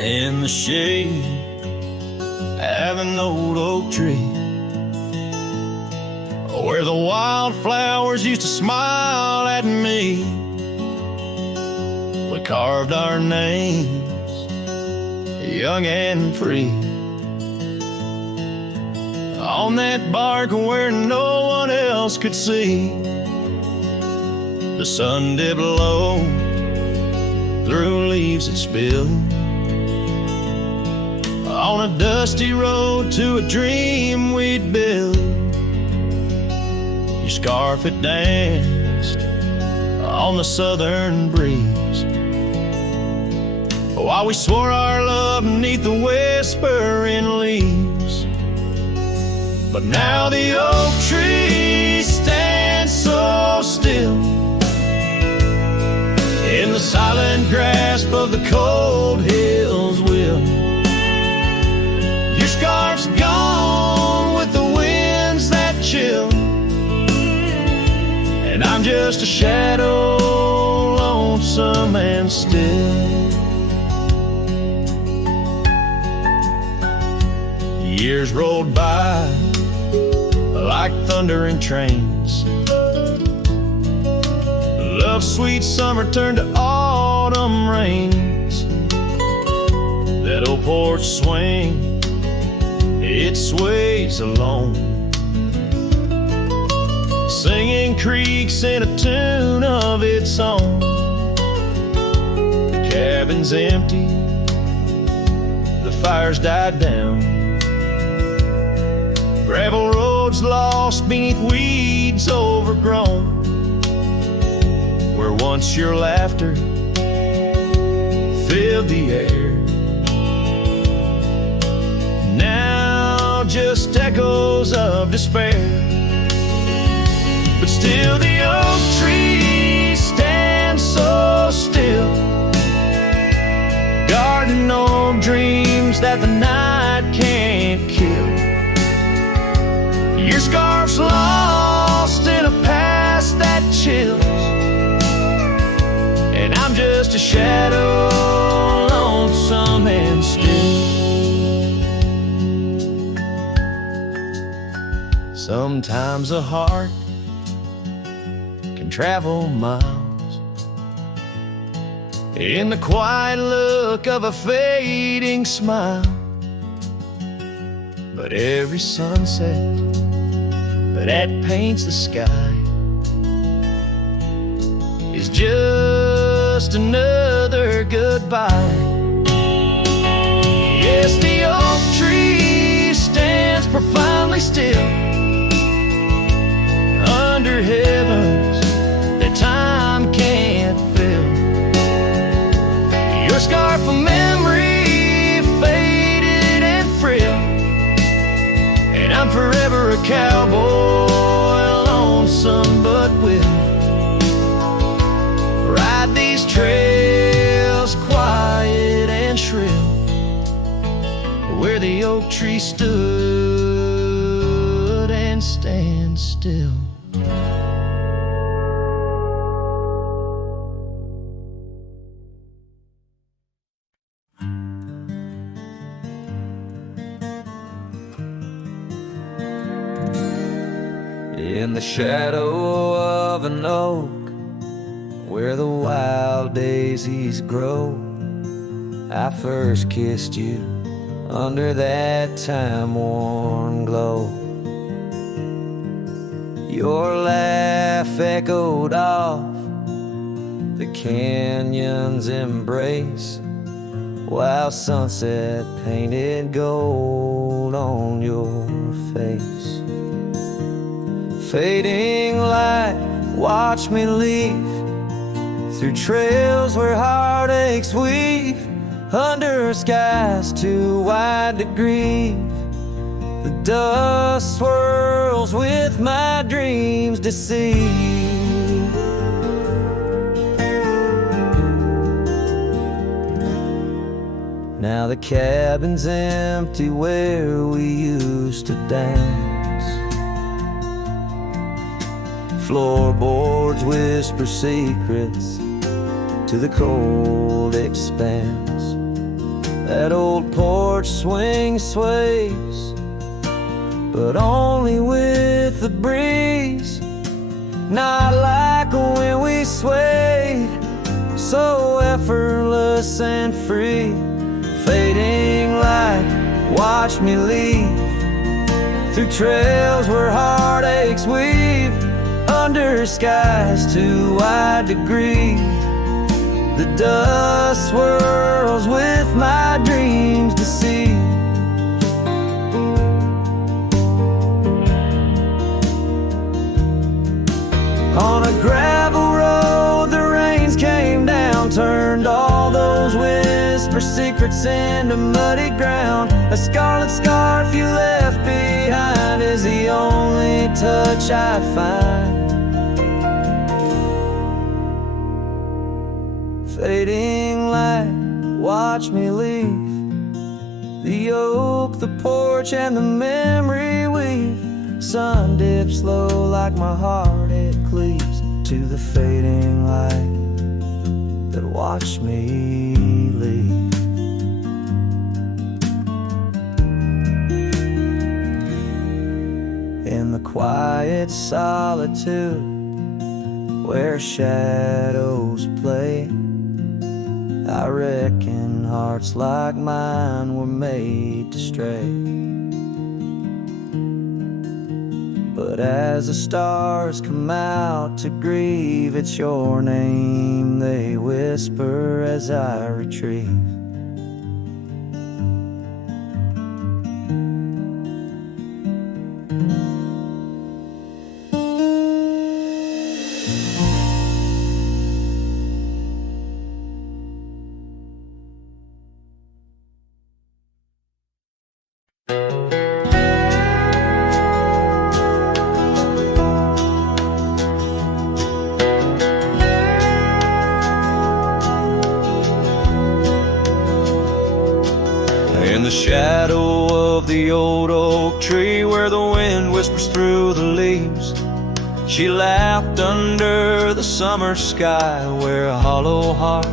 in the shade of an old oak tree, where the wildflowers used to smile at me. We carved our names, young and free, on that bark where no one else could see. The sun dipped low through leaves that spilled on a dusty road to a dream we'd built. Your scarf it danced on the southern breeze, while we swore our love beneath the whispering leaves. But now the oak tree stands so still in the silent grasp of the cold hills will. Your scarf's gone with the winds that chill, and I'm just a shadow, lonesome and still. Years rolled by like thundering trains. Love's sweet summer turned to autumn rains. That old porch swing, it sways alone, singing creeks in a tune of its own. The cabin's empty, the fire's died down, gravel roads lost beneath weeds overgrown, where once your laughter filled the air, now just echoes of despair. But still the oak tree stands so still, guarding old dreams that the night can't kill. Your scarf's lost in a past that chills, and I'm just a shadow, lonesome and still. Sometimes a heart can travel miles in the quiet look of a fading smile, but every sunset that paints the sky is just another goodbye. Yes, the oak tree stands profoundly still under heavens that time can't fill. Your scarf of memory faded and frail, and I'm forever a cowboy, lonesome but will ride these trails quiet and shrill, where the oak tree stood and stands still. In the shadow of an oak, where the wild daisies grow, I first kissed you under that time-worn glow. Your laugh echoed off the canyon's embrace, while sunset painted gold on your face. Fading light, watch me leave through trails where heartaches weave, under skies too wide to grieve. The dust swirls with my dreams deceived. Now the cabin's empty where we used to dance. Floorboards whisper secrets to the cold expanse. That old porch swing sways, but only with the breeze. Not like when we swayed, so effortless and free. Fading light, watch me leave through trails where heartaches weave, under skies too wide to grieve. The dust swirls with my dreams to see. On a gravel road, the rains came down, turned all those whisper secrets into muddy ground. A scarlet scarf you left behind is the only touch I find. Fading light, watch me leave the oak, the porch, and the memory weave. Sun dips low like my heart, it cleaves to the fading light that watched me leave. In the quiet solitude where shadows play, I reckon hearts like mine were made to stray. But as the stars come out to grieve, it's your name they whisper as I retrieve. In the shadow of the old oak tree where the wind whispers through the leaves, she laughed under the summer sky where a hollow heart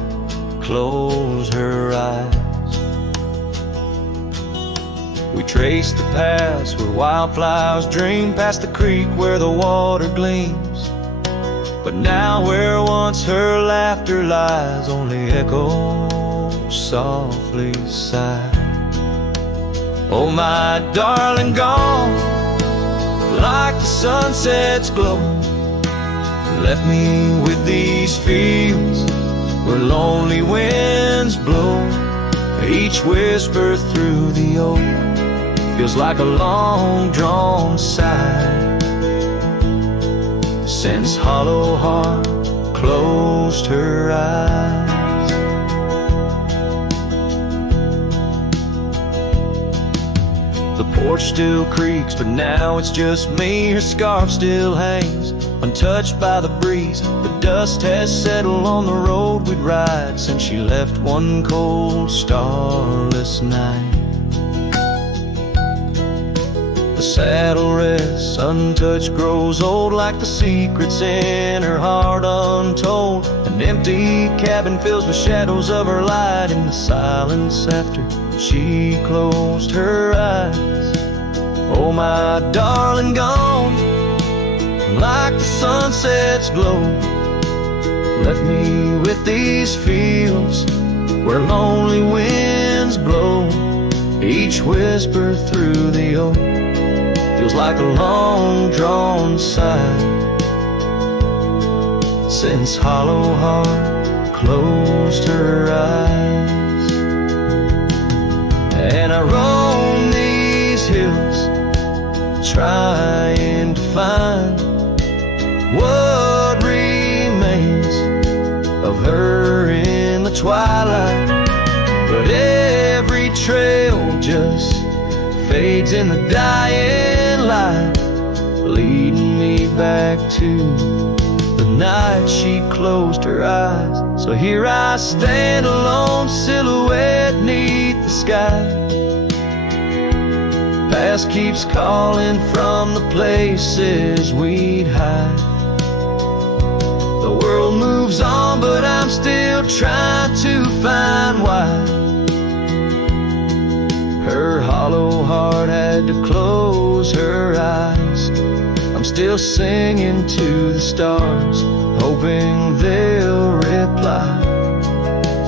closed her eyes. We traced the paths where wildflowers dream, past the creek where the water gleams. But now where once her laughter lies, only echoes softly sigh. Oh, my darling, gone like the sunset's glow, left me with these fields where lonely winds blow. Each whisper through the oak feels like a long-drawn sigh, since hollow heart closed her eyes. The porch still creaks, but now it's just me. Her scarf still hangs, untouched by the breeze. The dust has settled on the road we'd ride since she left one cold, starless night. The saddle rests, untouched, grows old, like the secrets in her heart untold. An empty cabin fills with shadows of her light in the silence after she closed her eyes. Oh, my darling, gone like the sunset's glow, left me with these fields where lonely winds blow. Each whisper through the oak feels like a long-drawn sigh, since hollow heart closed her eyes. And I roam these hills, trying to find what remains of her in the twilight. But every trail just fades in the dying light, leading me back to the night she closed her eyes. So here I stand, a lone silhouette 'neath the sky. Past keeps calling from the places we'd hide. The world moves on, but I'm still trying to find why heart had to close her eyes. I'm still singing to the stars, hoping they'll reply,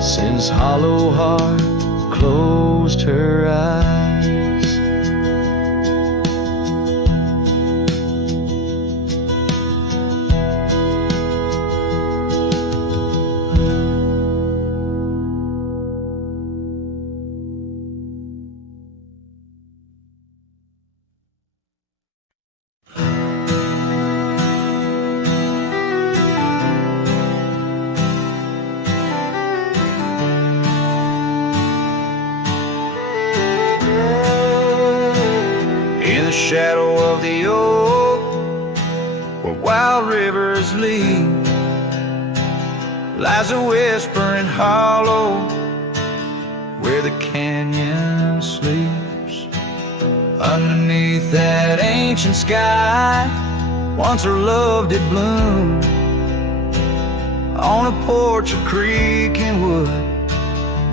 since hollow heart closed her eyes. In the shadow of the oak, where wild rivers lead, lies a whispering hollow, where the canyon sleeps. Underneath that ancient sky, once her love did bloom, on a porch of creek and wood,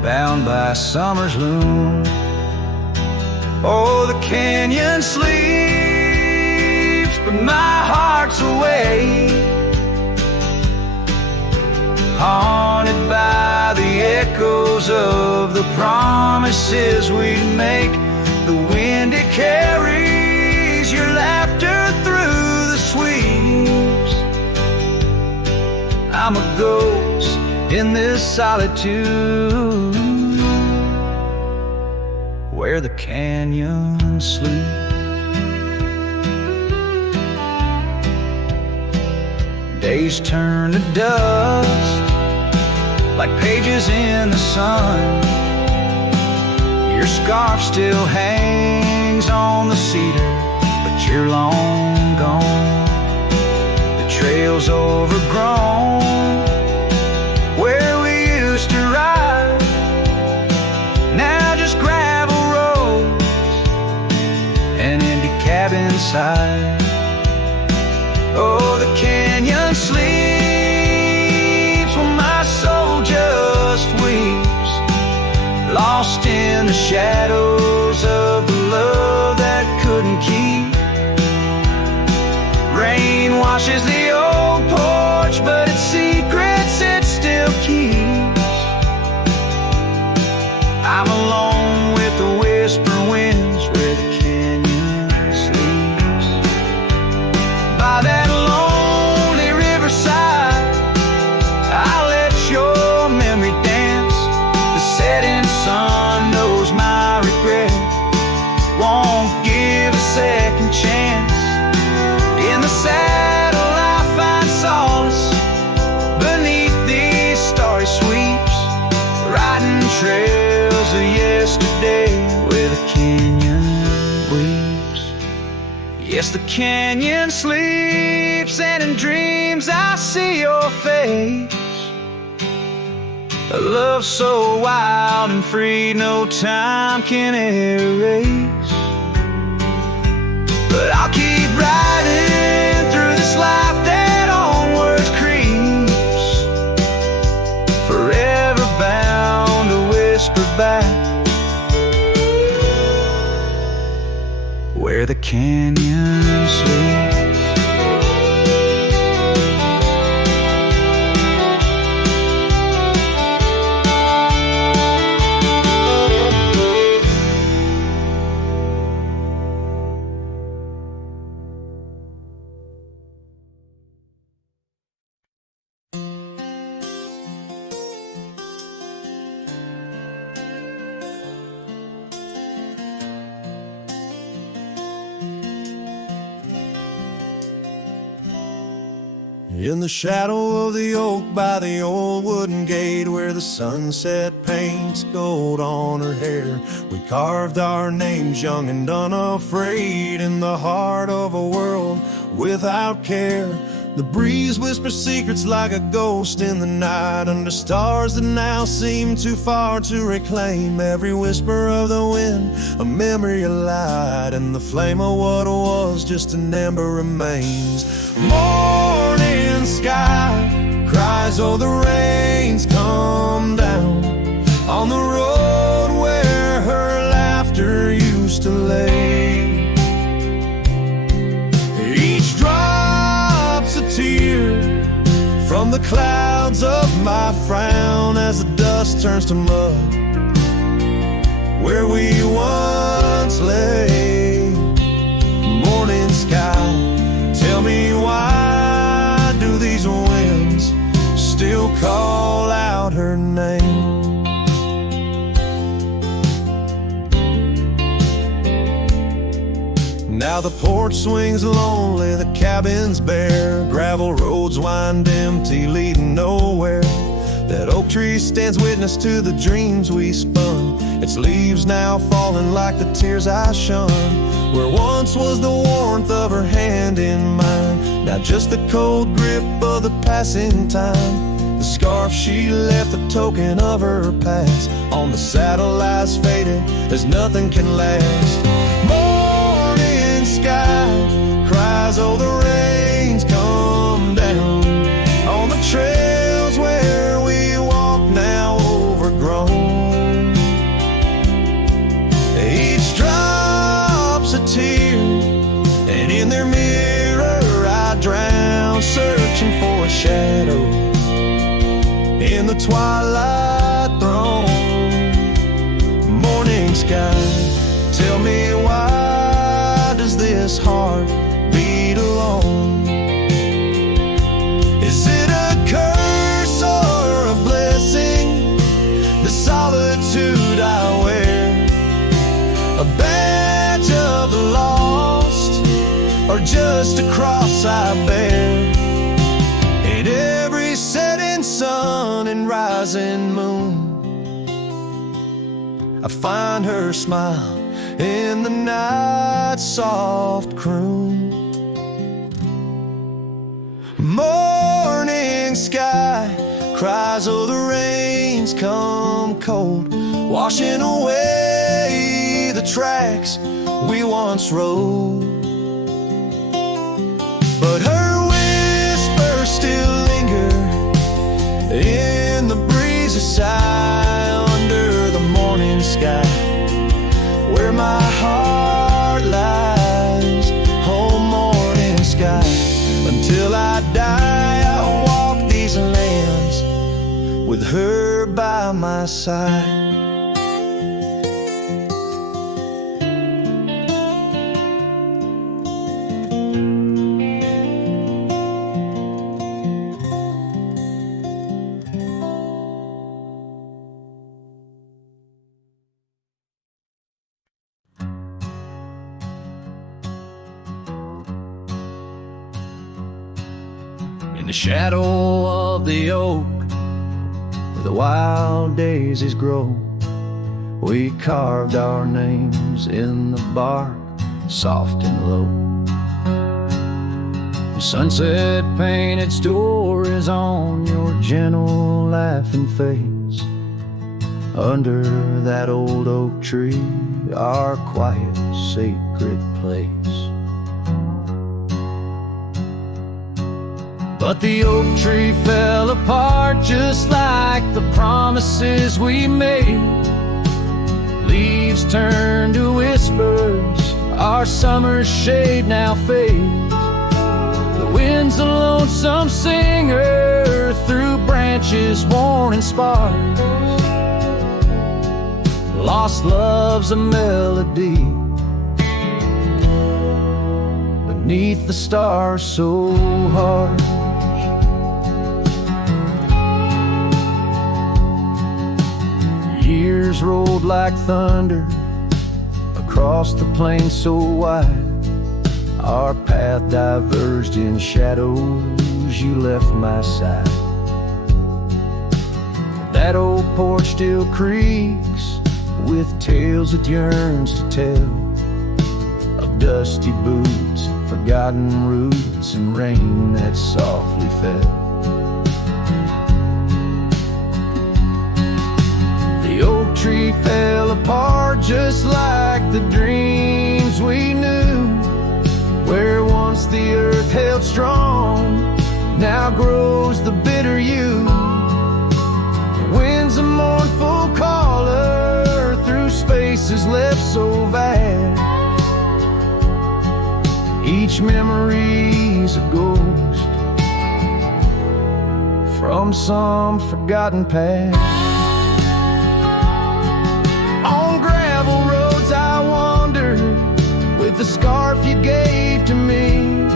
bound by summer's loom. Oh, the canyon sleeps, but my heart's awake, haunted by the echoes of the promises we'd make. The wind, it carries your laughter through the sweeps. I'm a ghost in this solitude, where the canyon sleeps. Days turn to dust, like pages in the sun. Your scarf still hangs on the cedar, but you're long gone. The trail's overgrown, where we used to ride, now just gravel roads, an empty cabin side. Oh, the canyon sleeps when my soul just weeps, lost in the shadows of the love that couldn't keep. Rain washes the old porch, but its secrets it still keeps. I'm alone with the whisper winds, where the canyon sleeps. By that lonely riverside, I let your memory dance. The setting sun knows my regret, won't give a second chance. In the saddle I find solace, beneath these starry sweeps, riding trails of yesterday, where the canyon weeps. Yes, the canyon sleeps, and in dreams I see your face. A love so wild and free, no time can erase. But I'll keep riding through this life that onwards creeps, forever bound to whisper back, where the canyon sleeps. In the shadow of the oak by the old wooden gate, where the sunset paints gold on her hair, we carved our names young and unafraid, in the heart of a world without care. The breeze whispers secrets like a ghost in the night, under stars that now seem too far to reclaim. Every whisper of the wind, a memory of light, and the flame of what was just an ember remains. Morning sky cries, oh, the rain's come down on the road where her laughter used to lay. from the clouds of my frown as the dust turns to mud where we once lay. Morning sky, tell me why do these winds still call out her name? Now the porch swings lonely, the cabin's bare, gravel roads wind empty, leading nowhere. That oak tree stands witness to the dreams we spun, its leaves now falling like the tears I shun. Where once was the warmth of her hand in mine, now just the cold grip of the passing time. The scarf she left, a token of her past, on the saddle lies faded as nothing can last. Morning sky cries, oh the rains come down on the trails where we walk now overgrown. Each drop's a tear, and in their mirror I drown, searching for a shadow in the twilight throne. Morning sky, tell me why does this heart beat alone? Is it a curse or a blessing, the solitude I wear? A badge of the lost, or just a cross I bear? In every setting sun and rising moon, I find her smile in the night's soft croon. Morning sky cries, oh the rains come cold, washing away the tracks we once rode. But her whispers still linger in the breezy sigh under the morning sky, where my heart lies. Oh morning sky, until I die I'll walk these lands with her by my side. In the shadow of the oak, where the wild daisies grow, we carved our names in the bark, soft and low. The sunset painted stories on your gentle laughing face, under that old oak tree, our quiet sacred place. But the oak tree fell apart just like the promises we made. Leaves turned to whispers, our summer's shade now fades. The wind's a lonesome singer through branches worn and sparse. Lost love's a melody beneath the stars so harsh. Years rolled like thunder across the plain so wide. Our path diverged in shadows, you left my side. That old porch still creaks with tales it yearns to tell, of dusty boots, forgotten roots, and rain that softly fell. The oak tree fell apart just like the dreams we knew. Where once the earth held strong, now grows the bitter yew. The wind's a mournful caller through spaces left so vast. Each memory's a ghost from some forgotten past. On gravel roads I wander with the scarf you gave to me.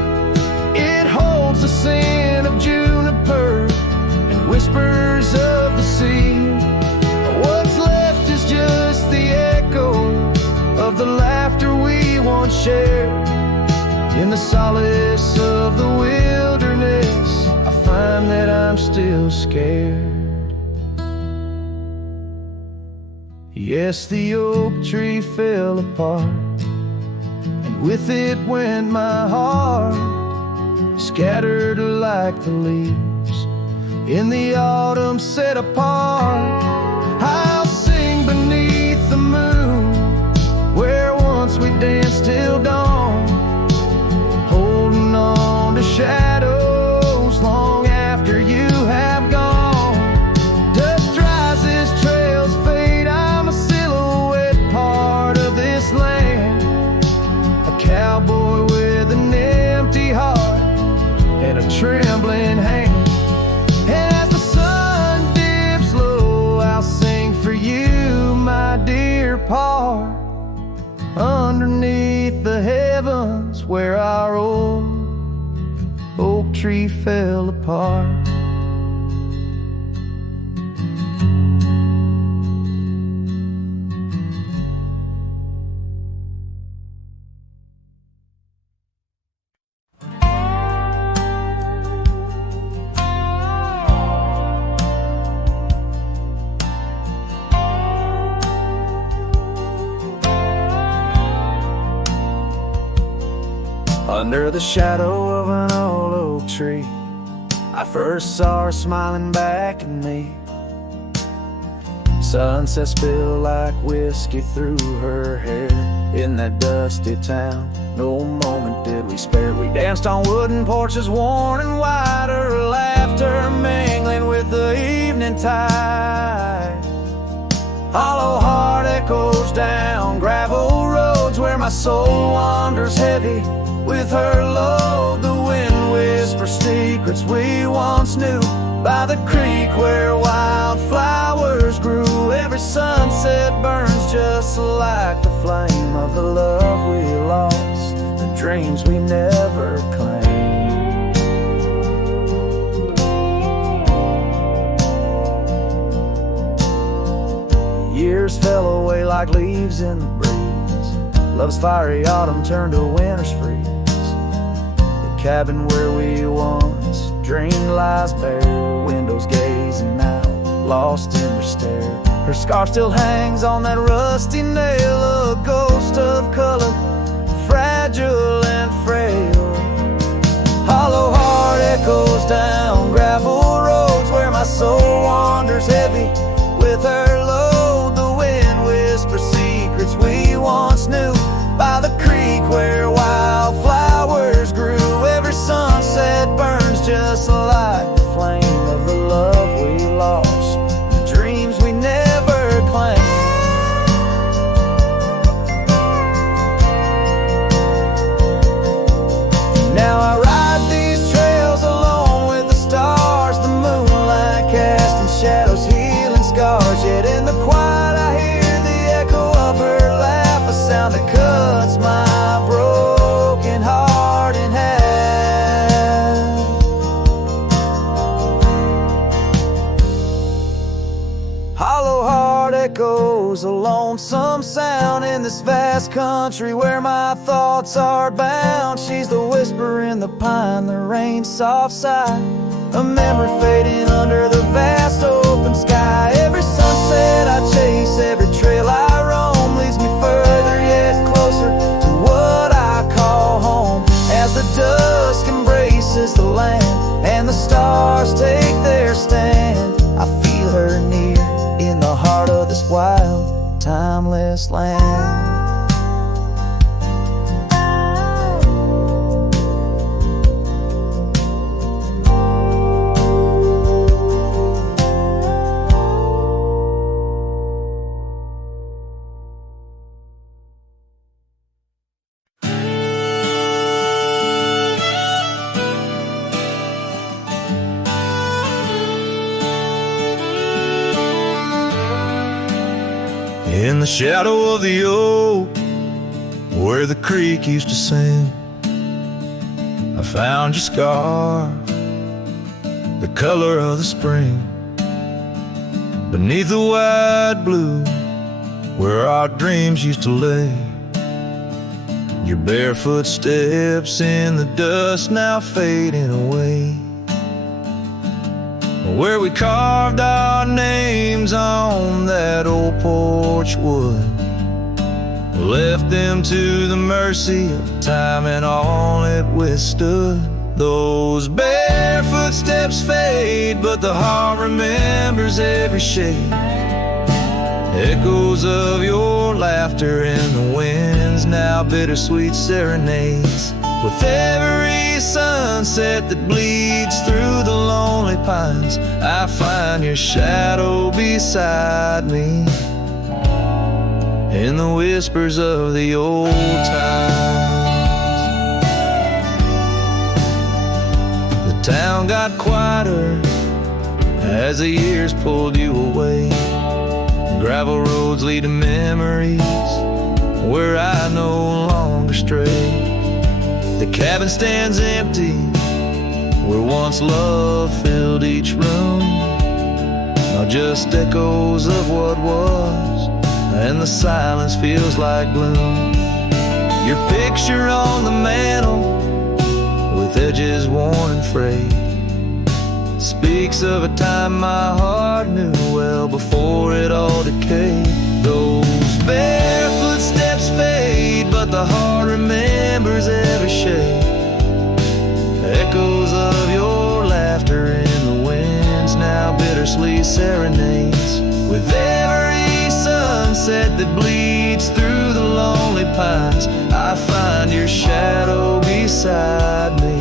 It holds the scent of juniper and whispers of the sea. What's left is just the echo of the laughter we once shared. In the solace of the wilderness, I find that I'm still scared. Yes, the oak tree fell apart, and with it went my heart, scattered like the leaves in the autumn set apart. I'll sing beneath the moon, where once we danced till dawn, holding on to shadows long after you have gone. Dust dries as trails fade, I'm a silhouette part of this land, a cowboy with an empty heart and a trembling hand. And as the sun dips low, I'll sing for you, my dear part, underneath the heavens where our old oak tree fell apart. Under the shadow of an old oak tree, I first saw her smiling back at me. Sunset spilled like whiskey through her hair in that dusty town. No moment did we spare. We danced on wooden porches worn and white, her laughter mingling with the evening tide. Hollow heart echoes down gravel roads where my soul wanders heavy with her load. The wind whispers secrets we once knew by the creek where wildflowers grew. Every sunset burns just like the flame of the love we lost, the dreams we never claimed. Years fell away like leaves in the breeze. Love's fiery autumn turned to winter's freeze. The cabin where we once dreamed lies bare, windows gazing out, lost in their stare. Her scarf still hangs on that rusty nail, a ghost of color, fragile and frail. Hollow heart echoes down gravel roads where my soul wanders heavy with her load. The wind whispers secrets we once knew by the creek where wildflowers grew. Every sunset burns just like the flame of the love we lost, the dreams we never claimed. Now I ride these trails alone with the stars, the moonlight casting shadows, healing scars. Yet in the quiet I hear the echo of her laugh, a sound that cuts my broken heart in half. Hollow heart echoes, a lonesome sound in this vast country where my thoughts are bound. She's the whisper in the pine, the rain's soft sigh, a memory fading under the vast open sky. Every sunset I chase, every trail I roam leads me further yet closer to what I call home. As the dusk embraces the land and the stars take their stand, I feel her near in the heart of this wild, timeless land. In the shadow of the oak, where the creek used to sing, I found your scar, the color of the spring. Beneath the wide blue, where our dreams used to lay, your barefoot steps in the dust now fading away. Where we carved our names on that old porch wood, left them to the mercy of time and all it withstood. Those barefoot steps fade, but the heart remembers every shade. Echoes of your laughter in the winds, now bittersweet serenades. With every sunset that bleeds through the lonely pines, I find your shadow beside me in the whispers of the old times. The town got quieter as the years pulled you away. Gravel roads lead to memories where I no longer stray. The cabin stands empty where once love filled each room. Now just echoes of what was, and the silence feels like gloom. Your picture on the mantle, with edges worn and frayed, speaks of a time my heart knew well before it all decayed. Those barefoot steps fade, but the heart remembers every shade. Echoes of your laughter in the winds, now bittersweet serenades. With every sunset that bleeds through the lonely pines, I find your shadow beside me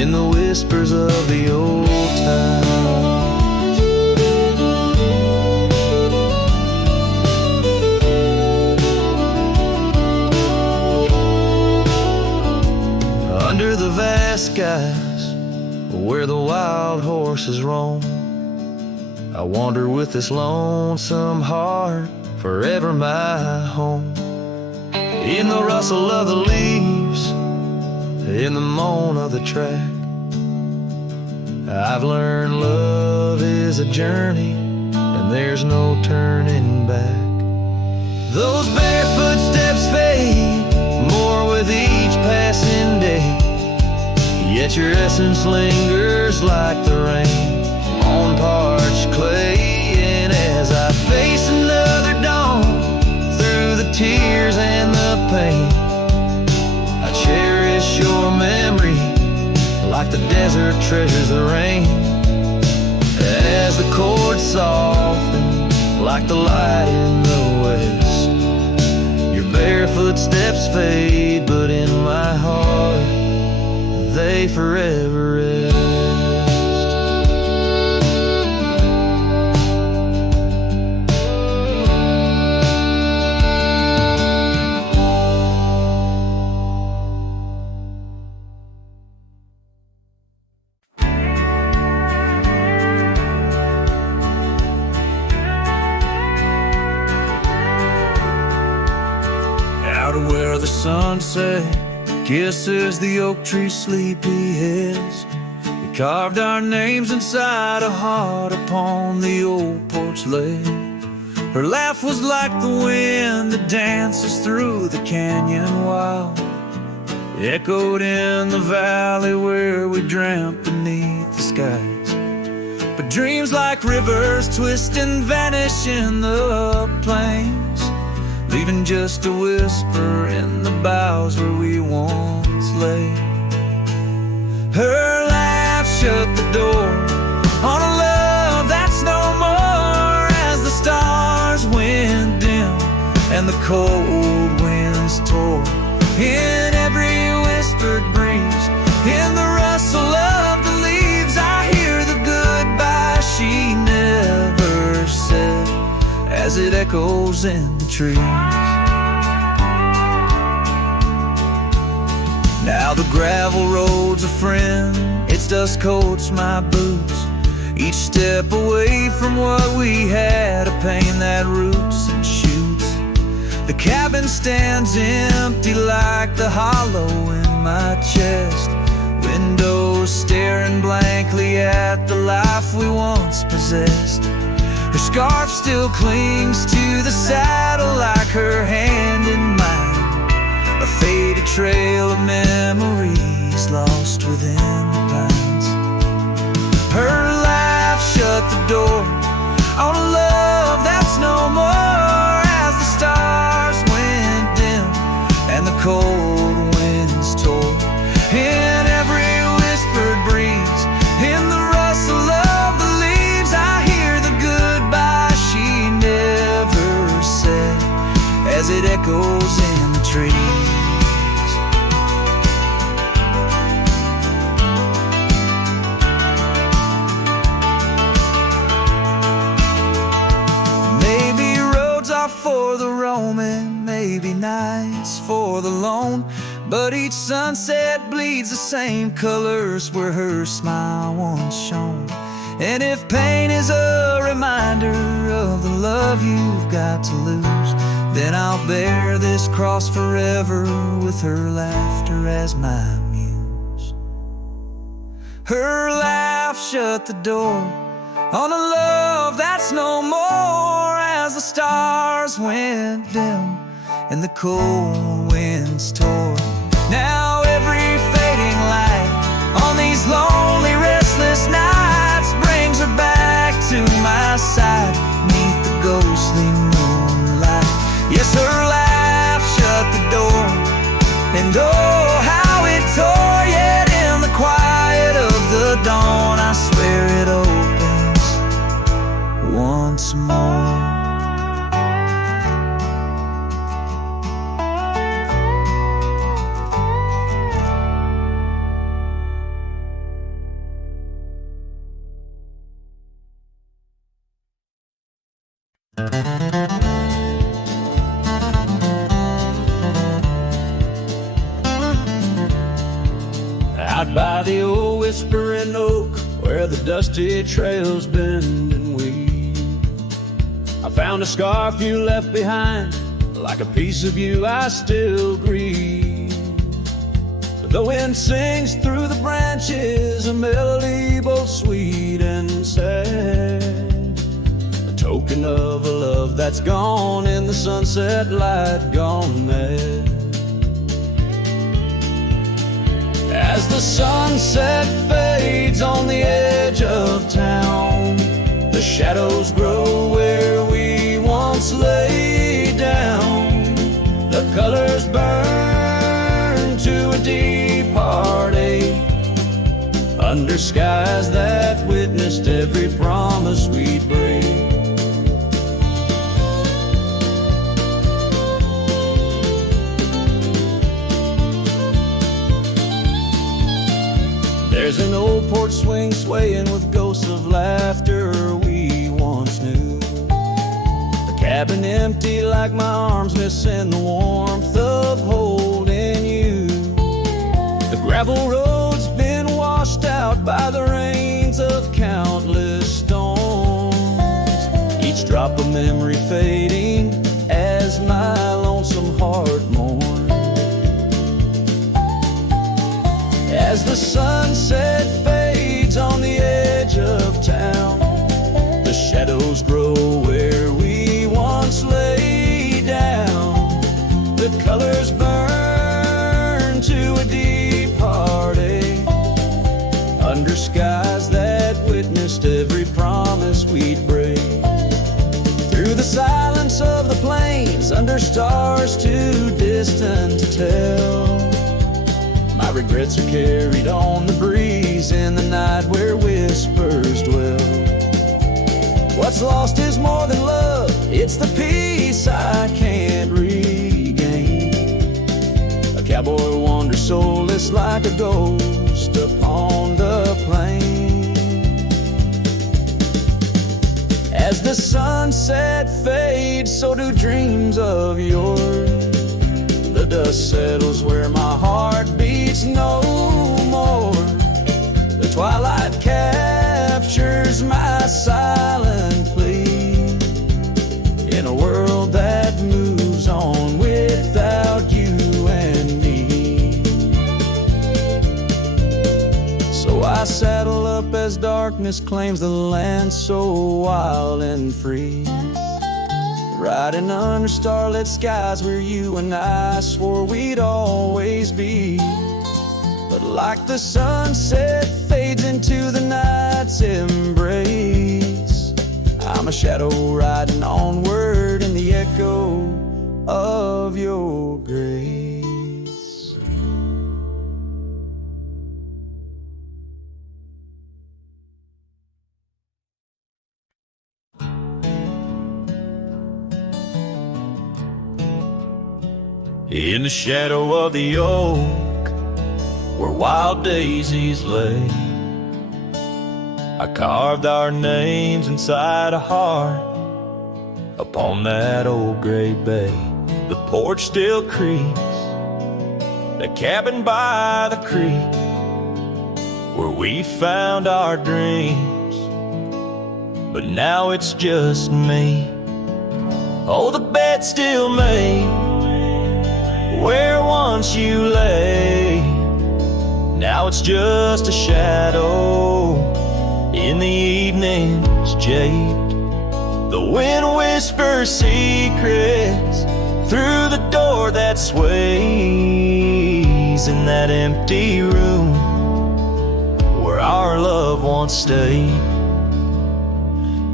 in the whispers of the old times. Under the vast skies where the wild horses roam, I wander with this lonesome heart, forever my home. In the rustle of the leaves, in the moan of the track, I've learned love is a journey and there's no turning back. Those barefoot steps fade more with each passing day, yet your essence lingers like the rain on parched clay. And as I face another dawn through the tears and the pain, I cherish your memory like the desert treasures the rain. As the chords soften like the light in the west, your barefoot steps fade, but in my heart they forever rest. Where the sunset kisses the oak tree sleepy heads, we carved our names inside a heart upon the old porch lay. Her laugh was like the wind that dances through the canyon wild, echoed in the valley where we dreamt beneath the skies. But dreams like rivers twist and vanish in the plains, leaving just a whisper in the boughs where we once lay. Her laugh shut the door on a love that's no more, as the stars went dim and the cold winds tore in every whispered breeze. In the rustle of the leaves, I hear the goodbye she never said as it echoes in the trees. Now the gravel road's a friend, its dust coats my boots, each step away from what we had, a pain that roots and shoots. The cabin stands empty like the hollow in my chest, windows staring blankly at the life we once possessed. Her scarf still clings to the saddle like her hand in mine, a faded trail of memories lost within the pines. Her laugh shut the door on a love that's no more, as the stars went dim and the cold winds tore. In every whispered breeze, in the rustle of the leaves, I hear the goodbye she never said as it echoes in the trees. Maybe roads are for the roaming, maybe nights for the lone, but each sunset bleeds the same colors where her smile once shone. And if pain is a reminder of the love you've got to lose, then I'll bear this cross forever with her laughter as my muse. Her laugh shut the door on a love that's no more, as the stars went dim and the cold winds tore. Now every fading light on these lonely, restless nights brings her back to my side, neath the ghostly moonlight. Yes, her laugh shut the door, and oh, how it tore. Yet in the quiet of the dawn, I swear it opens once more. Out by the old whispering oak, where the dusty trails bend and weave, I found a scarf you left behind, like a piece of you I still grieve. But the wind sings through the branches, a melody both sweet and sad, a token of a love that's gone in the sunset light, gone mad. As the sunset fades on the edge of town, the shadows grow where we once lay down. The colors burn to a deep heartache, under skies that witnessed every promise we break. There's an old porch swing swaying with ghosts of laughter we once knew. The cabin empty like my arms missing the warmth of holding you. The gravel road's been washed out by the rains of countless storms, each drop of memory fading as my lonesome heart mourns. As the sunset fades on the edge of town, the shadows grow where we once lay down. The colors burn to a deep heartache, under skies that witnessed every promise we'd break. Through the silence of the plains, under stars too distant to tell, my regrets are carried on the breeze in the night where whispers dwell. What's lost is more than love, it's the peace I can't regain. A cowboy wanders soulless like a ghost upon the plain. As the sunset fades, so do dreams of yours. The dust settles where my heart beats no more. The twilight captures my darkness claims the land so wild and free. Riding under starlit skies where you and I swore we'd always be. But like the sunset fades into the night's embrace, I'm a shadow riding onward in the echo of your grace. In the shadow of the oak, where wild daisies lay, I carved our names inside a heart upon that old gray bay. The porch still creaks, the cabin by the creek, where we found our dreams, but now it's just me. Oh, the bed's still made where once you lay, now it's just a shadow in the evening's jade. The wind whispers secrets through the door that sways in that empty room where our love once stayed.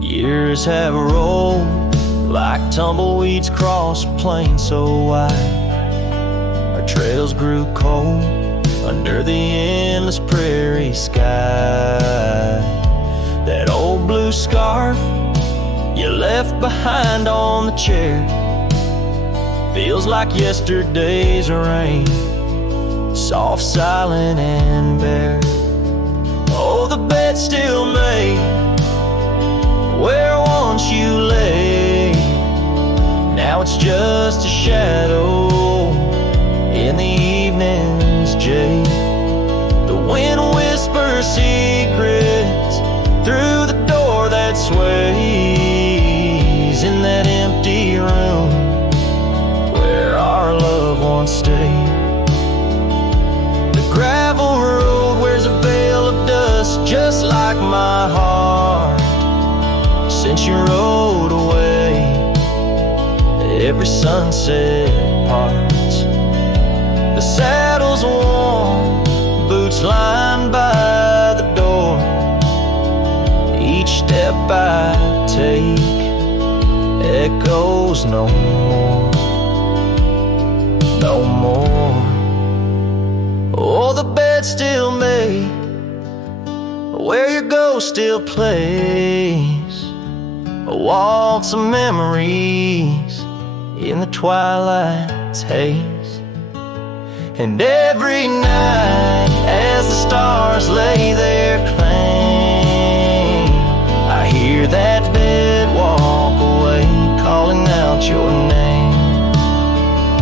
Years have rolled like tumbleweeds cross a plain so wide. Our trails grew cold under the endless prairie sky. That old blue scarf you left behind on the chair feels like yesterday's rain, soft, silent, and bare. Oh, the bed's still made where once you lay, now it's just a shadow in the evening's jade. The wind whispers secrets through the door that sways in that empty room where our love once stayed. The gravel road wears a veil of dust just like my heart since you rode away. Every sunset parts, the saddle's warm, boots lined by the door. Each step I take echoes no more, no more. Oh, the bed's still made where your ghost still plays a waltz of memories in the twilight's haze. And every night as the stars lay their claim, I hear that bed walk away calling out your name.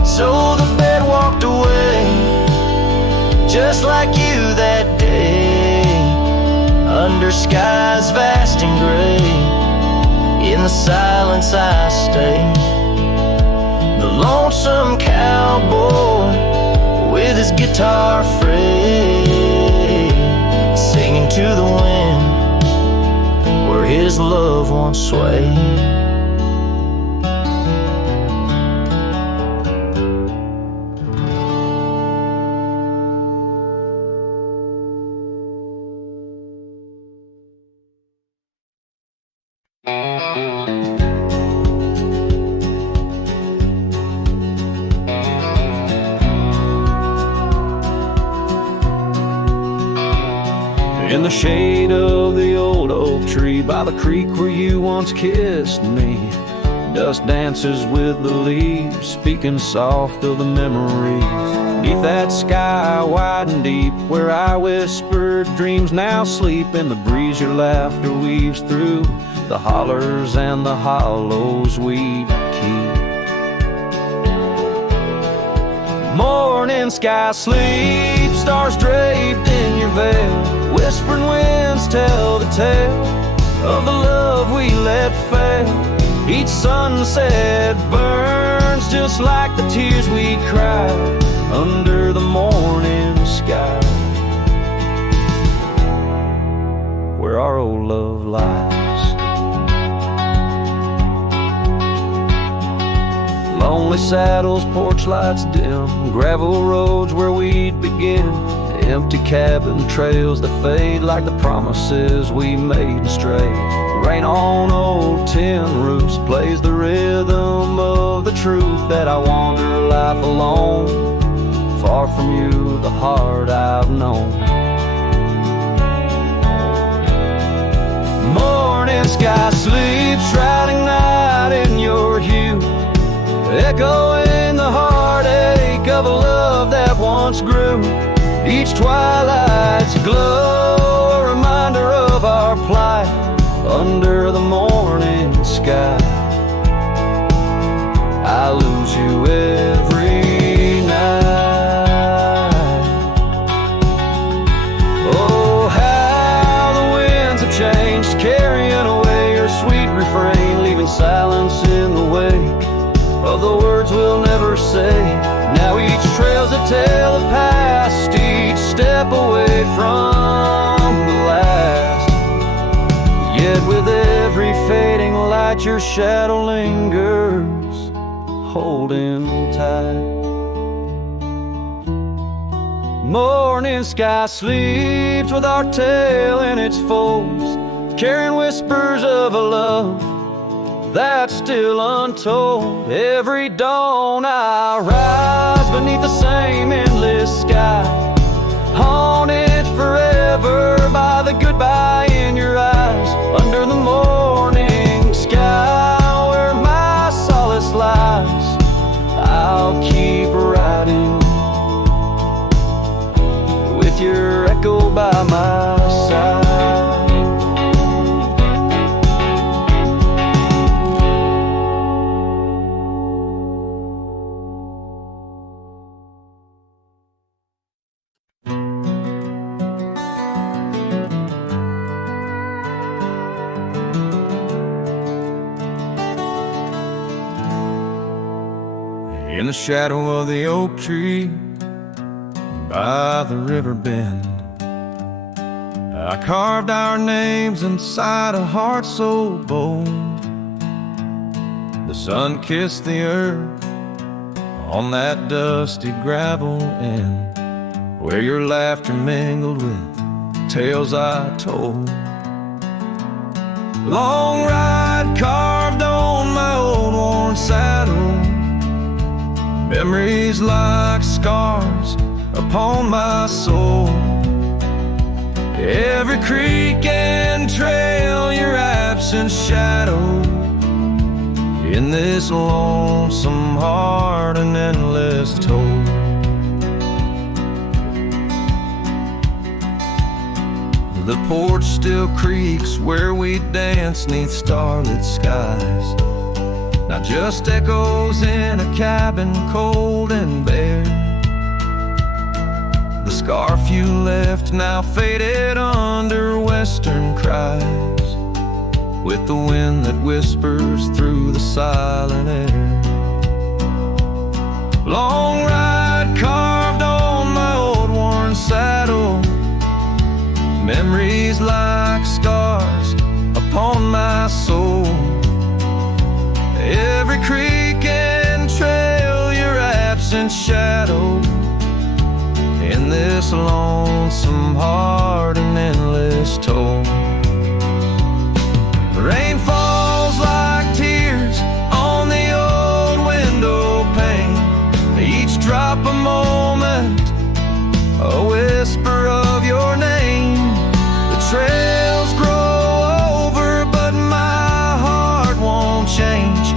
So the bed walked away just like you that day, under skies vast and gray. In the silence I stay, the lonesome cowboy with his guitar frayed, singing to the wind where his love once swayed. In the shade of the old oak tree by the creek where you once kissed me, dust dances with the leaves, speaking soft of the memories. Beneath that sky wide and deep where I whispered dreams now sleep, in the breeze your laughter weaves through the hollers and the hollows we keep. Morning sky sleep, stars draped in your veil, whispering winds tell the tale of the love we let fail. Each sunset burns just like the tears we cried under the morning sky. where our old love lies. Lonely saddles, porch lights dim, gravel roads where we'd begin, empty cabin trails that fade like the promises we made and strayed. Rain on old tin roofs plays the rhythm of the truth that I wander life alone, far from you, the heart I've known. Morning sky sleeps, shrouding night in your hue, echoing the heartache of a love that once grew. Each twilight's glow, a reminder of our plight under the morning sky. I lose you every night. Oh, how the winds have changed, carrying away your sweet refrain, leaving silence in the wake of the words we'll never say. Now each trail's a tale of past, each step away from the last. Yet with every fading light your shadow lingers, holding tight. Morning sky sleeps with our tale in its folds, carrying whispers of a love that's still untold. Every dawn I rise beneath the same endless sky, haunted forever by the goodbye in your eyes. Under the morning sky where my solace lies, I'll keep riding with your echo by my side. In the shadow of the oak tree by the river bend, I carved our names inside a heart so bold. The sun kissed the earth on that dusty gravel end, where your laughter mingled with tales I told. Long ride carved on my old worn saddle, memories like scars upon my soul. Every creek and trail, your absent shadow, in this lonesome heart an endless toll. The porch still creaks where we dance 'neath starlit skies, not just echoes in a cabin cold and bare. The scarf you left now faded under western cries, with the wind that whispers through the silent air. Long ride carved on my old worn saddle, memories like scars upon my soul. Every creek and trail, your absent shadow, in this lonesome heart an endless toll. Rain falls like tears on the old window pane, each drop a moment, a whisper of your name. The trails grow over, but my heart won't change.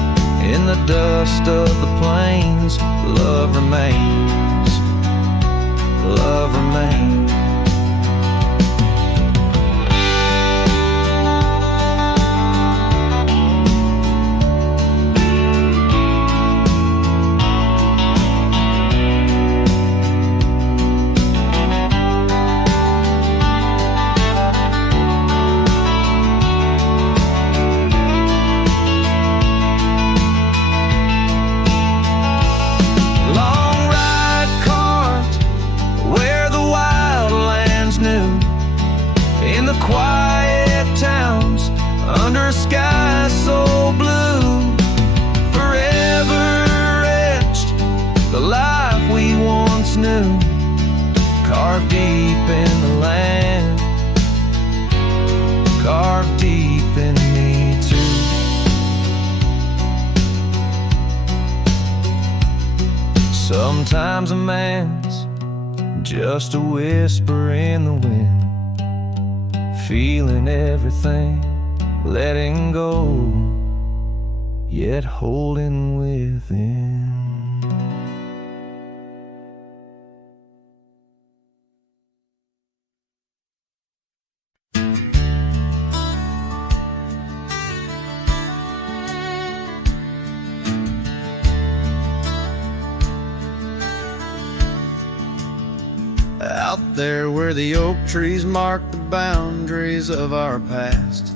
In the dust of the plains, love remains, love remains. Long ride carved where the wild Sometimes a man's just a whisper in the wind, feeling everything, letting go, yet holding within. Out there where the oak trees mark the boundaries of our past,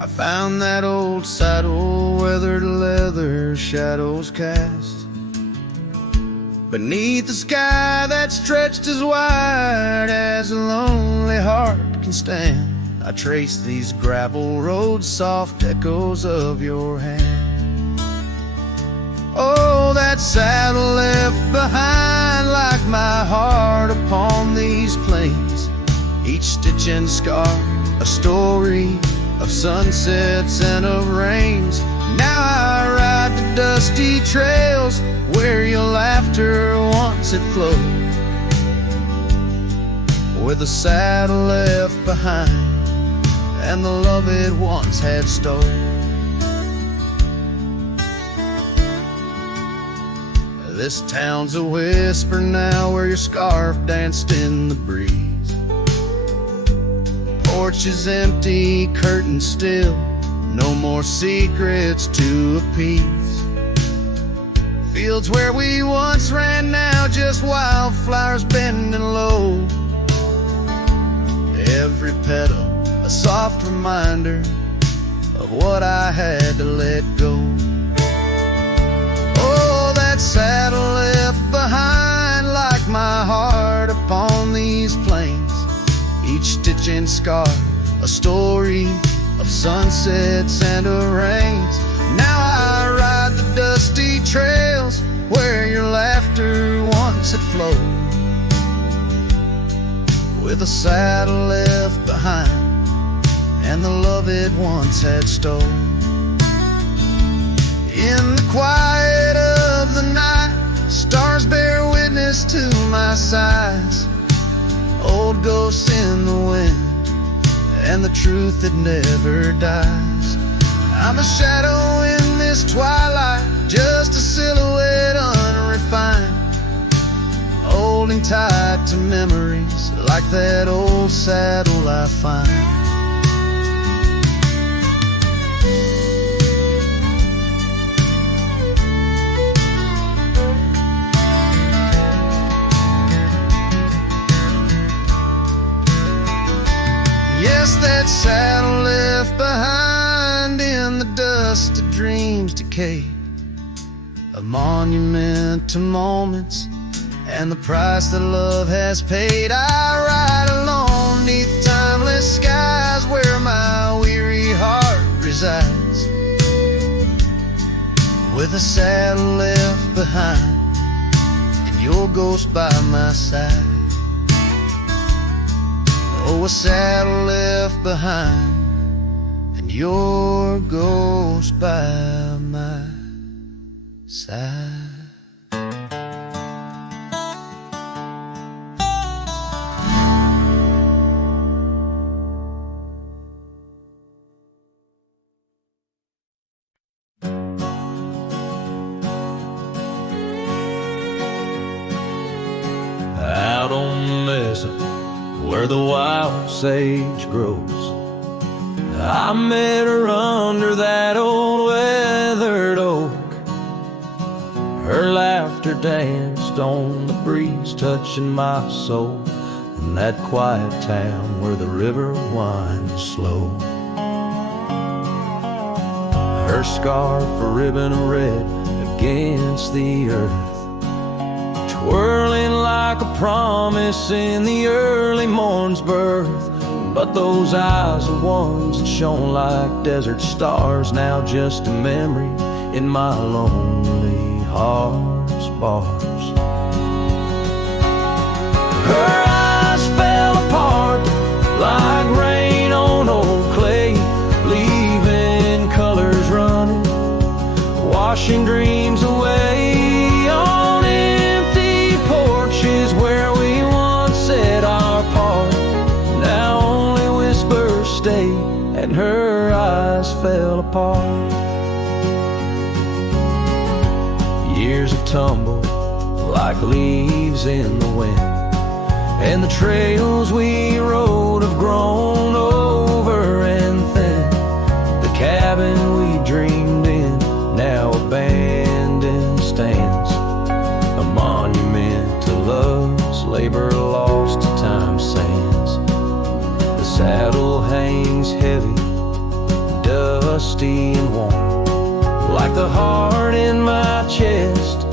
I found that old saddle, weathered leather, shadows cast. Beneath the sky that stretched as wide as a lonely heart can stand, I trace these gravel roads, soft echoes of your hand. Oh, that saddle left behind like my heart upon these plains, each stitch and scar a story of sunsets and of rains. Now I ride the dusty trails where your laughter once had flowed, with the saddle left behind and the love it once had stole. This town's a whisper now where your scarf danced in the breeze. Porch is empty, curtains still, no more secrets to appease. Fields where we once ran now just wildflowers bending low. Every petal a soft reminder of what I had to let go. Saddle left behind like my heart upon these plains, each stitch and scar a story of sunsets and of rains. Now I ride the dusty trails where your laughter once had flowed, with a saddle left behind and the love it once had stole. In the quiet of the night, stars bear witness to my sighs, old ghosts in the wind and the truth that never dies. I'm a shadow in this twilight, just a silhouette unrefined, holding tight to memories like that old saddle I find. Yes, that saddle left behind in the dust of dreams decay, a monument to moments and the price that love has paid. I ride alone neath timeless skies where my weary heart resides, with a saddle left behind and your ghost by my side. Oh, a saddle left behind and your ghost by my side. Out on the mesa where the wild sage grows, I met her under that old weathered oak. Her laughter danced on the breeze, touching my soul in that quiet town where the river winds slow. Her scarf a ribbon of red against the earth, twirling like a promise in the early morn's birth. But those eyes are ones that shone like desert stars, now just a memory in my lonely heart's bars. Her eyes fell apart like rain on old clay, leaving colors running, washing dreams away on it. her eyes fell apart. Years have tumbled like leaves in the wind, and the trails we rode have grown over and thin. The cabin we dreamed in, now abandoned, stands a monument to love's labor lost to time's sands. The saddle hangs heavy, dusty and warm, like the heart in my chest,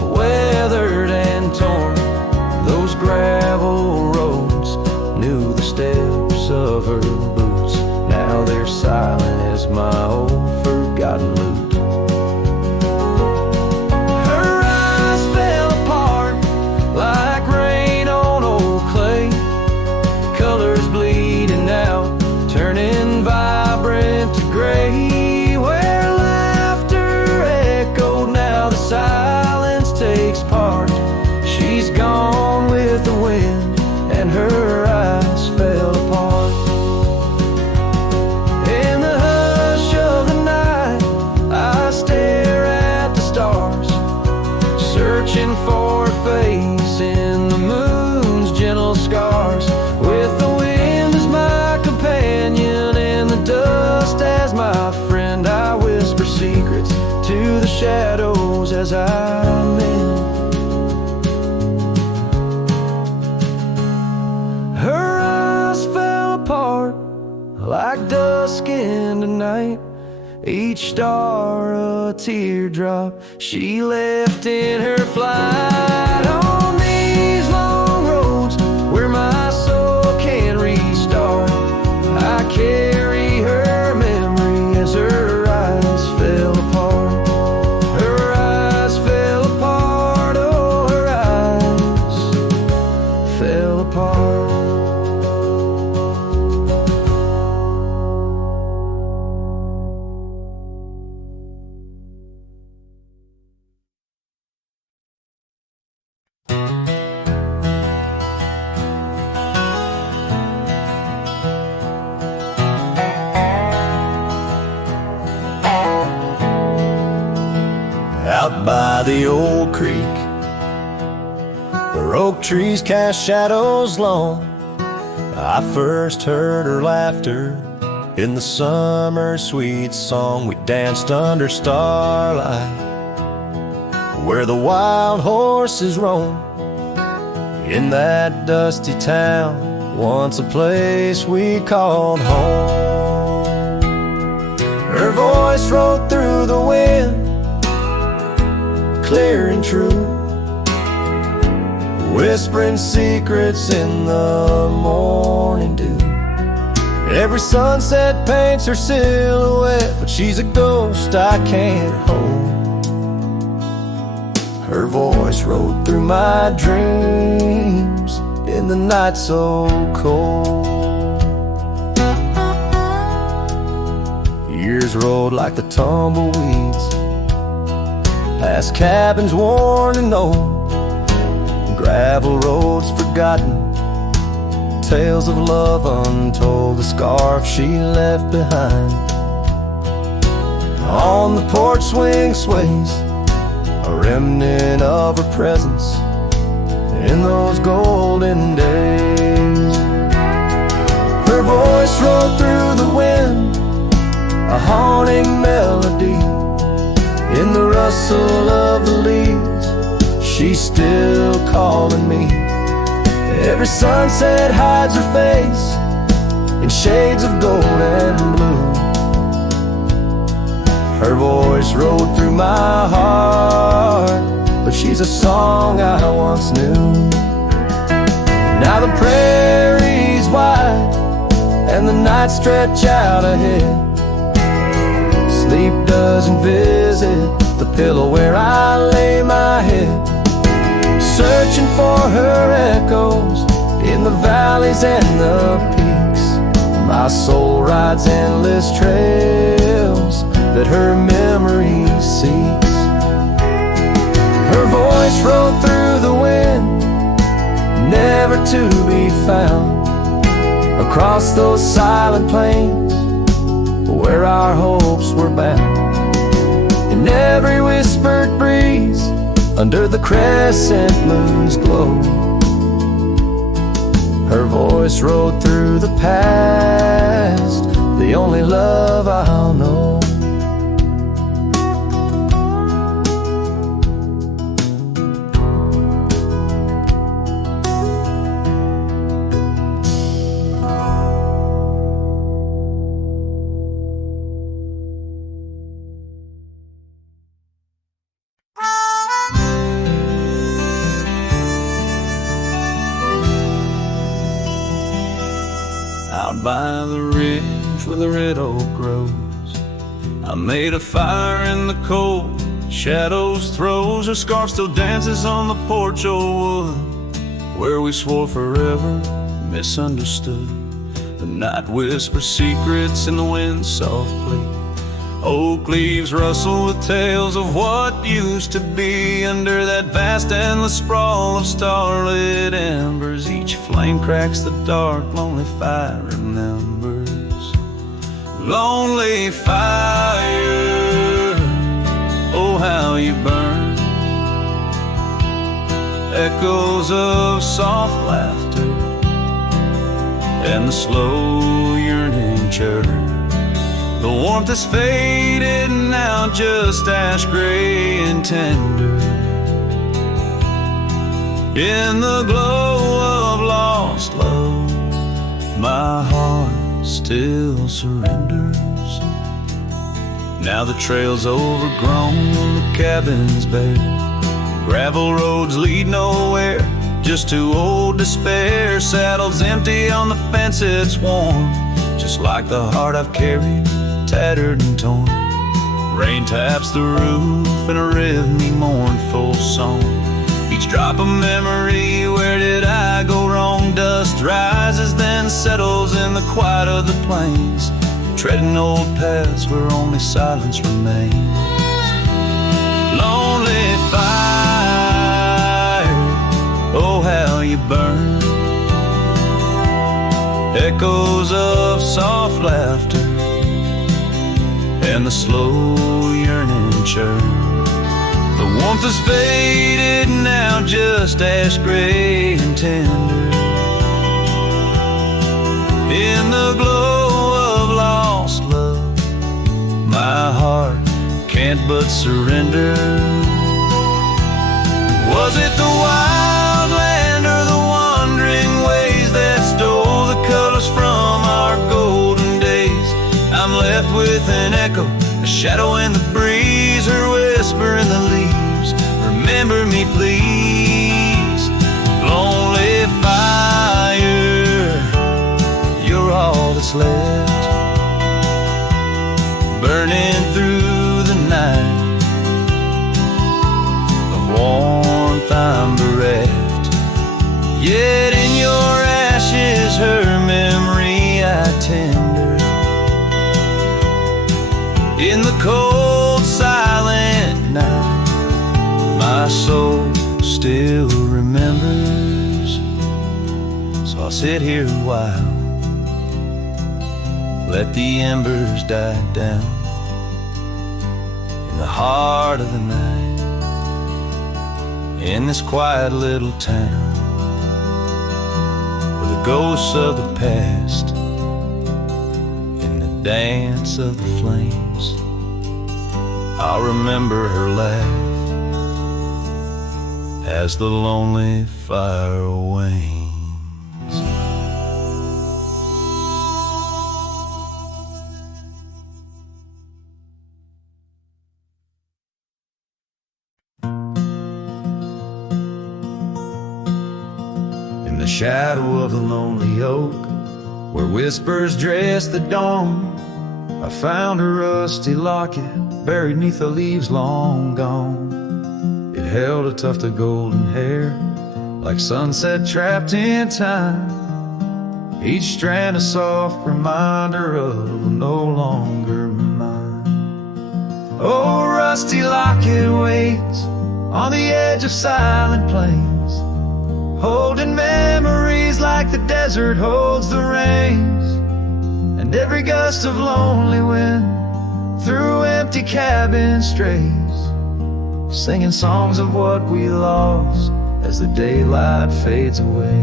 weathered and torn. Those gravel roads knew the steps of her boots. Now they're silent as my old forgotten lute. Her eyes fell apart like rain on old clay, colors bleeding out, turning vibrant to gray. Where laughter echoed, now the silence takes part. She's gone with the wind, and her eyes fell apart. In the hush of the night, I stare at the stars, searching for a face in the moon's gentle scars. With the wind as my companion and the dust as my friend, I whisper secrets to the shadows as I mend. Her eyes fell apart like dusk in the night, each star a teardrop she left in her flight. On these long roads where my soul can restart, I carry her memory as her eyes fell apart. Her eyes fell apart, oh, her eyes fell apart. Out by the old creek, where oak trees cast shadows long, I first heard her laughter in the summer sweet song. We danced under starlight where the wild horses roam, in that dusty town, once a place we called home. Her voice rode through the wind, clear and true, whispering secrets in the morning dew. Every sunset paints her silhouette, but she's a ghost I can't hold. Her voice rode through my dreams in the night so cold. Years rode like the tumbleweeds, past cabins worn and old, gravel roads forgotten, tales of love untold, the scarf she left behind. On the porch swing sways a remnant of her presence in those golden days. Her voice rolled through the wind, a haunting melody. In the rustle of the leaves, she's still calling me. Every sunset hides her face in shades of gold and blue. Her voice rode through my heart, but she's a song I once knew. Now the prairie's wide and the nights stretch out ahead. Sleep doesn't visit the pillow where I lay my head, searching for her echoes in the valleys and the peaks. My soul rides endless trails that her memory seeks. Her voice rode through the wind, never to be found, across those silent plains our hopes were bound. In every whispered breeze, under the crescent moon's glow, her voice rode through the past, the only love I'll know. Out by the ridge where the red oak grows, I made a fire in the cold. Shadows throws, her scarf still dances on the porch old wood, where we swore forever, misunderstood. The night whispers secrets in the wind softly. Oak leaves rustle with tales of what used to be. Under that vast endless sprawl of starlit embers, each flame cracks the dark, lonely fire remembers. Lonely fire, oh how you burn. Echoes of soft laughter and the slow yearning churn. The warmth is faded now, just ash gray and tender. In the glow of lost love, my heart still surrenders. Now the trail's overgrown, the cabin's bare. Gravel roads lead nowhere, just to old despair. Saddle's empty on the fence, it's warm, just like the heart I've carried, tattered and torn. Rain taps the roof in a rhythmy, mournful song. Each drop a memory, where did I go wrong? Dust rises, then settles in the quiet of the plains, treading old paths where only silence remains. Lonely fire, oh how you burn. Echoes of soft laughter and the slow yearning churn. The warmth is faded now, just ash gray and tender. In the glow of lost love, my heart can't but surrender. Was it the wild land or the wandering ways that stole the colors from our golden days? I'm left with an echo, a shadow in the breeze, her whisper in the leaves. Remember me, please. Lonely fire, you're all that's left, burning through the night. Of warmth I'm bereft, yet in your ashes her memory I tender. In the cold, silent night, my soul still remembers. So I'll sit here a while, let the embers die down. In the heart of the night, in this quiet little town, where the ghosts of the past, in the dance of the flames, I'll remember her laugh as the lonely fire wanes. In the shadow of the lonely oak, where whispers dress the dawn, I found a rusty locket buried neath the leaves long gone. It held a tuft of golden hair, like sunset trapped in time. Each strand a soft reminder of no longer mine. Oh, rusty locket waits on the edge of silent plains, holding memories like the desert holds the rains. And and every gust of lonely wind through empty cabin strays, singing songs of what we lost as the daylight fades away.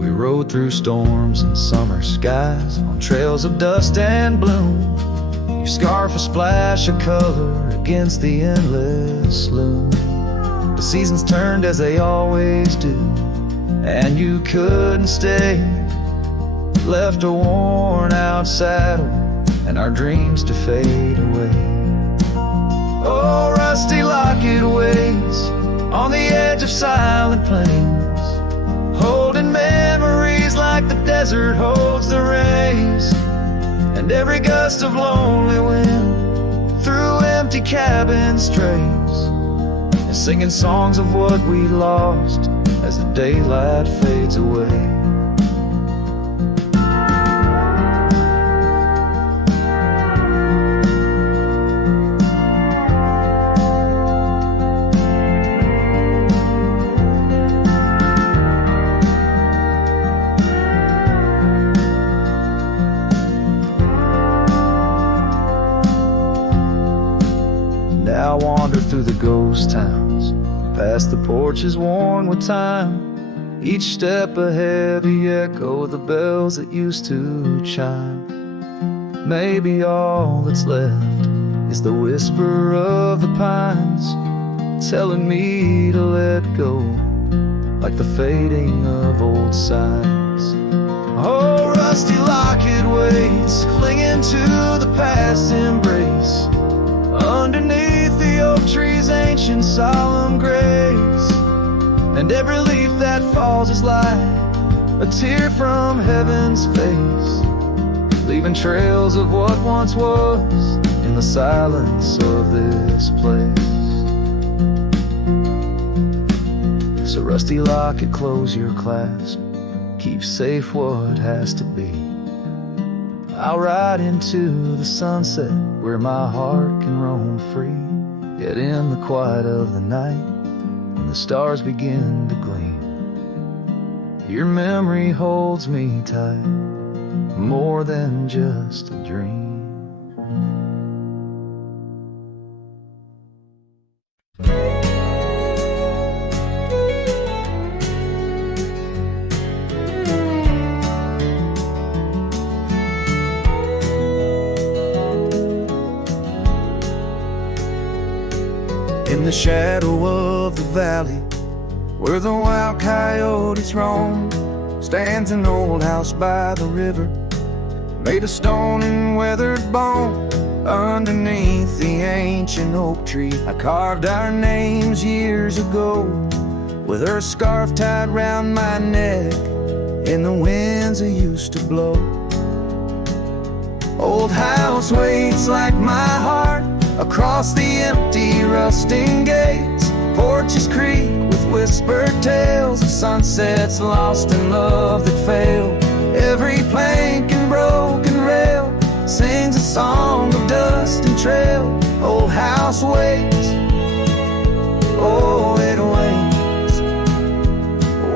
We rode through storms and summer skies on trails of dust and bloom. Your scarf a splash of color against the endless loom. The seasons turned as they always do, and you couldn't stay. Left a worn out saddle and our dreams to fade away. Oh, rusty locket waits on the edge of silent plains, holding memories like the desert holds the rays, and every gust of lonely wind through empty cabin strays, and singing songs of what we lost as the daylight fades away. I wander through the ghost towns, past the porches worn with time, each step a heavy echo of the bells that used to chime. Maybe all that's left is the whisper of the pines, telling me to let go, like the fading of old signs. Oh, rusty locket waits, clinging to the past embrace, underneath the oak tree's ancient solemn grace, and every leaf that falls is like a tear from heaven's face, leaving trails of what once was in the silence of this place. So rusty locket, close your clasp, keep safe what has to be. I'll ride into the sunset where my heart can roam free, yet in the quiet of the night, when the stars begin to gleam, your memory holds me tight, more than just a dream. In the shadow of the valley, where the wild coyotes roam, stands an old house by the river, made of stone and weathered bone. Underneath the ancient oak tree, I carved our names years ago, with her scarf tied round my neck in the winds that used to blow. Old house waits like my heart across the empty rusting gates. Porches creak with whispered tales of sunsets lost in love that failed. Every plank and broken rail sings a song of dust and trail. Old house waits, oh it waits,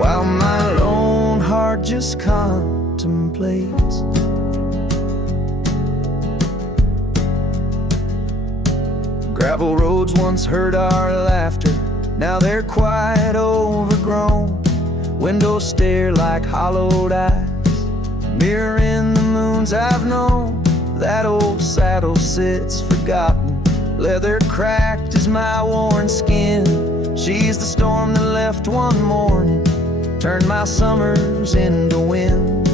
while my lone heart just contemplates. Gravel roads once heard our laughter, now they're quite overgrown. Windows stare like hollowed eyes, mirroring the moons I've known. That old saddle sits forgotten, leather cracked as my worn skin. She's the storm that left one morning, turned my summers into wind.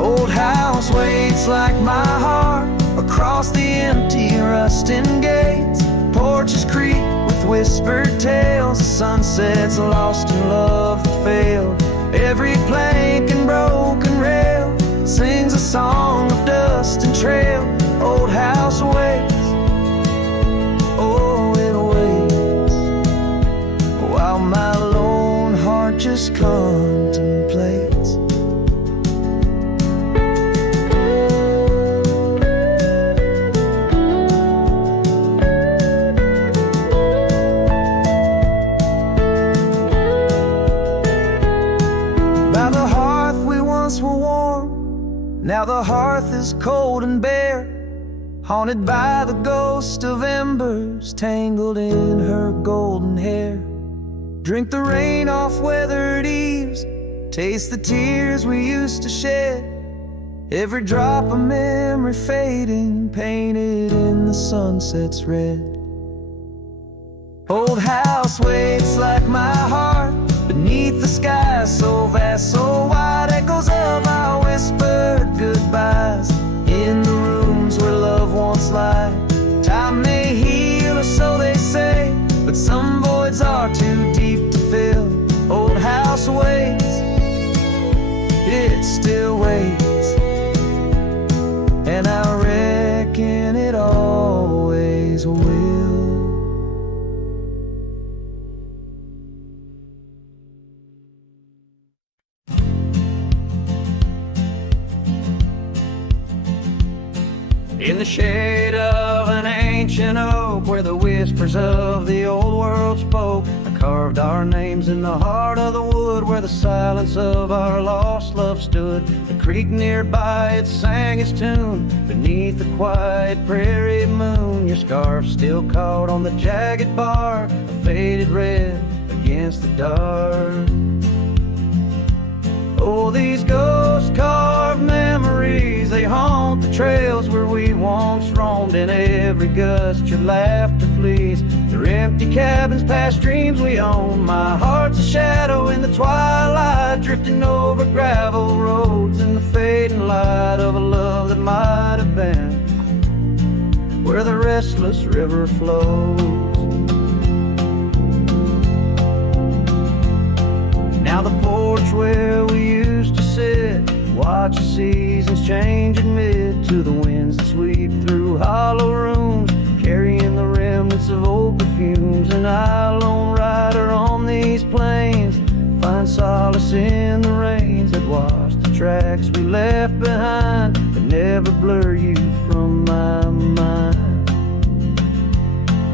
Old house waits like my heart across the empty rusting gates. Porches creak with whispered tales of sunsets lost in love that failed. Every plank and broken rail sings a song of dust and trail. Old house waits, oh it waits, while my lone heart just contemplates. once were warm, now the hearth is cold and bare, haunted by the ghost of embers tangled in her golden hair. Drink the rain off weathered eaves, taste the tears we used to shed, every drop of memory fading, painted in the sunset's red. Old house waits like my heart beneath the sky so vast, so wide, echoes of our whispered goodbyes in the rooms where love once lied. Time may heal, or so they say, but some voids are too deep to fill. Old house waits, it still waits, and I reckon it always will. In the shade of an ancient oak, where the whispers of the old world spoke, I carved our names in the heart of the wood, where the silence of our lost love stood. The creek nearby, it sang its tune beneath the quiet prairie moon. Your scarf still caught on the jagged bark, a faded red against the dark. Oh, these ghost-carved memories, they haunt the trails where we once roamed. In every gust your laughter flees, they're empty cabins past dreams we own. My heart's a shadow in the twilight, drifting over gravel roads in the fading light of a love that might have been where the restless river flows. Now the porch where we used to sit, watch the seasons change amid to the winds that sweep through hollow rooms, carrying the remnants of old perfumes. And I, lone rider on these plains, find solace in the rains that wash the tracks we left behind, but never blur you from my mind.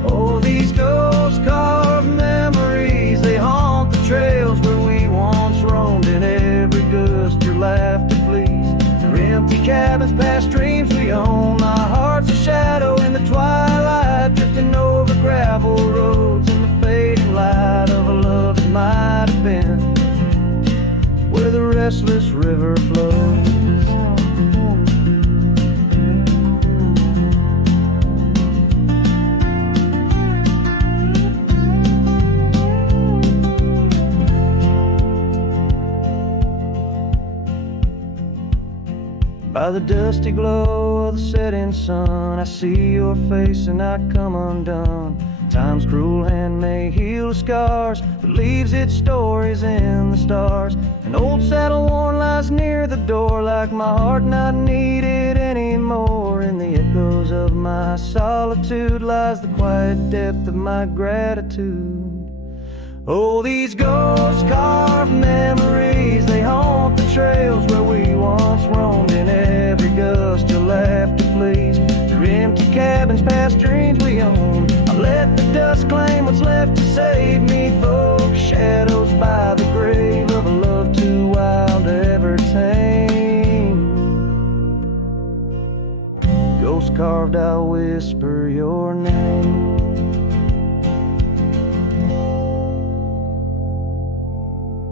Oh, these ghost-carved memories, they haunt the trails where we once roamed. In every gust your laughter flees, through empty cabins past dreams we own. My heart's a shadow in the twilight, drifting over gravel roads in the fading light of a love that might have been where the restless river flows. By the dusty glow of the setting sun, I see your face and I come undone. Time's cruel hand may heal the scars, but leaves its stories in the stars. An old saddle worn lies near the door, like my heart not needed anymore. In the echoes of my solitude lies the quiet depth of my gratitude. Oh, these ghost-carved memories,